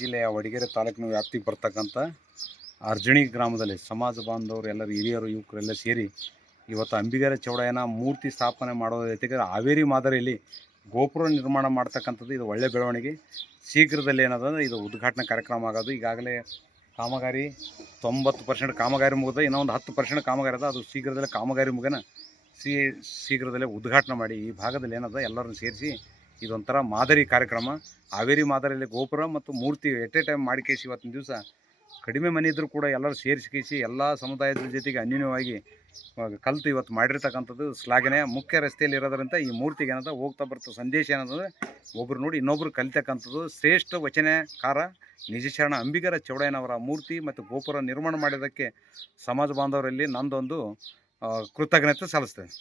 ಜಿಲ್ಲೆಯ ವಡಗೇರಿ ತಾಲೂಕಿನ ವ್ಯಾಪ್ತಿಗೆ ಬರ್ತಕ್ಕಂಥ ಅರ್ಜಣಿ ಗ್ರಾಮದಲ್ಲಿ ಸಮಾಜ ಬಾಂಧವರು ಎಲ್ಲರೂ ಹಿರಿಯರು ಯುವಕರೆಲ್ಲ ಸೇರಿ ಇವತ್ತು ಅಂಬಿಗರ ಚೌಡಯ್ಯನ ಮೂರ್ತಿ ಸ್ಥಾಪನೆ ಮಾಡೋದ್ರ ಜೊತೆಗೆ ಹಾವೇರಿ ಮಾದರಿಯಲ್ಲಿ ಗೋಪುರ ನಿರ್ಮಾಣ ಮಾಡ್ತಕ್ಕಂಥದ್ದು ಇದು ಒಳ್ಳೆಯ ಬೆಳವಣಿಗೆ. ಶೀಘ್ರದಲ್ಲಿ ಏನದಂದ್ರೆ ಇದು ಉದ್ಘಾಟನಾ ಕಾರ್ಯಕ್ರಮ ಆಗೋದು. ಈಗಾಗಲೇ ಕಾಮಗಾರಿ 90% ಕಾಮಗಾರಿ ಮುಗಿದ, ಇನ್ನೊಂದು 10% ಕಾಮಗಾರಿ ಅದ. ಅದು ಶೀಘ್ರದಲ್ಲೇ ಕಾಮಗಾರಿ ಮುಗಿನ ಶೀಘ್ರದಲ್ಲೇ ಉದ್ಘಾಟನೆ ಮಾಡಿ ಈ ಭಾಗದಲ್ಲಿ ಏನದ ಎಲ್ಲರನ್ನು ಸೇರಿಸಿ ಇದೊಂಥರ ಮಾದರಿ ಕಾರ್ಯಕ್ರಮ. ಹಾವೇರಿ ಮಾದರಿಯಲ್ಲಿ ಗೋಪುರ ಮತ್ತು ಮೂರ್ತಿ ಎಟ್ ಎ ಟೈಮ್ ಮಾಡಿಕೇಸಿ ಇವತ್ತಿನ ದಿವಸ ಕಡಿಮೆ ಮನೆ ಇದ್ದರೂ ಕೂಡ ಎಲ್ಲರೂ ಸೇರಿಸಿಕೇಸಿ ಎಲ್ಲ ಸಮುದಾಯದ ಜೊತೆಗೆ ಅನ್ಯೋನ್ಯವಾಗಿ ಕಲಿತು ಇವತ್ತು ಮಾಡಿರ್ತಕ್ಕಂಥದ್ದು ಶ್ಲಾಘನೆ. ಮುಖ್ಯ ರಸ್ತೆಯಲ್ಲಿ ಇರೋದ್ರಿಂದ ಈ ಮೂರ್ತಿಗೆ ಏನದ ಹೋಗ್ತಾ ಬರ್ತಾ ಸಂದೇಶ ಏನಂದರೆ ಒಬ್ಬರು ನೋಡಿ ಇನ್ನೊಬ್ಬರು ಕಲಿತಕ್ಕಂಥದ್ದು. ಶ್ರೇಷ್ಠ ವಚನಕಾರ ನಿಜಶರಣ ಅಂಬಿಗರ ಚೌಡಯ್ಯನವರ ಮೂರ್ತಿ ಮತ್ತು ಗೋಪುರ ನಿರ್ಮಾಣ ಮಾಡಿದ್ದಕ್ಕೆ ಸಮಾಜ ಬಾಂಧವರಲ್ಲಿ ನಂದೊಂದು ಕೃತಜ್ಞತೆ ಸಲ್ಲಿಸ್ತೇನೆ.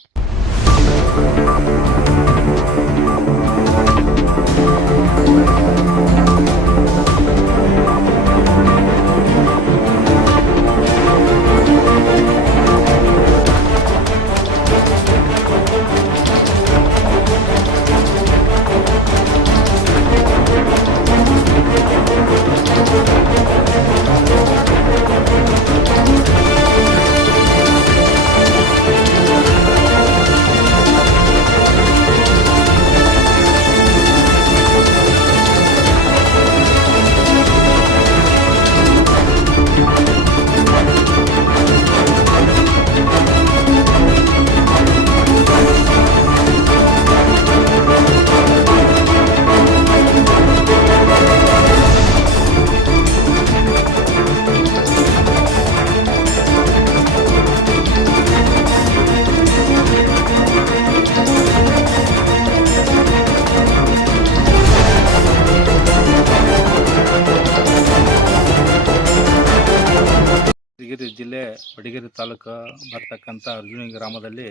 ವಡಗೇರಿ ಜಿಲ್ಲೆ ವಡಗೇರಿ ತಾಲೂಕು ಬರ್ತಕ್ಕಂಥ ಅರ್ಜುನಿ ಗ್ರಾಮದಲ್ಲಿ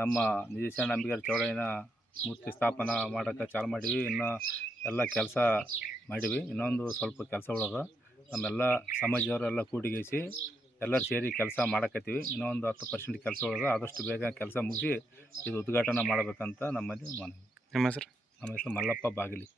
ನಮ್ಮ ನಿಜಶರಣ ಅಂಬಿಗರ ಚೌಡಯ್ಯನ ಮೂರ್ತಿ ಸ್ಥಾಪನಾ ಮಾಡೋಕ್ಕೆ ಚಾಲು ಮಾಡೀವಿ. ಇನ್ನು ಎಲ್ಲ ಕೆಲಸ ಮಾಡೀವಿ, ಇನ್ನೊಂದು ಸ್ವಲ್ಪ ಕೆಲಸ ಉಳಿದ. ನಮ್ಮೆಲ್ಲ ಸಮಾಜದವರೆಲ್ಲ ಕೂಡಿಗೇಸಿ ಎಲ್ಲರೂ ಸೇರಿ ಕೆಲಸ ಮಾಡಕತ್ತೀವಿ. ಇನ್ನೊಂದು 10% ಕೆಲಸ ಉಳಿದ. ಆದಷ್ಟು ಬೇಗ ಕೆಲಸ ಮುಗಿಸಿ ಇದು ಉದ್ಘಾಟನೆ ಮಾಡಬೇಕಂತ ನಮ್ಮಲ್ಲಿ ಮನವಿ. ನಿಮ್ಮ ಹೆಸರು? ನಮ್ಮ ಹೆಸರು ಮಲ್ಲಪ್ಪ ಬಾಗಿಲಿ.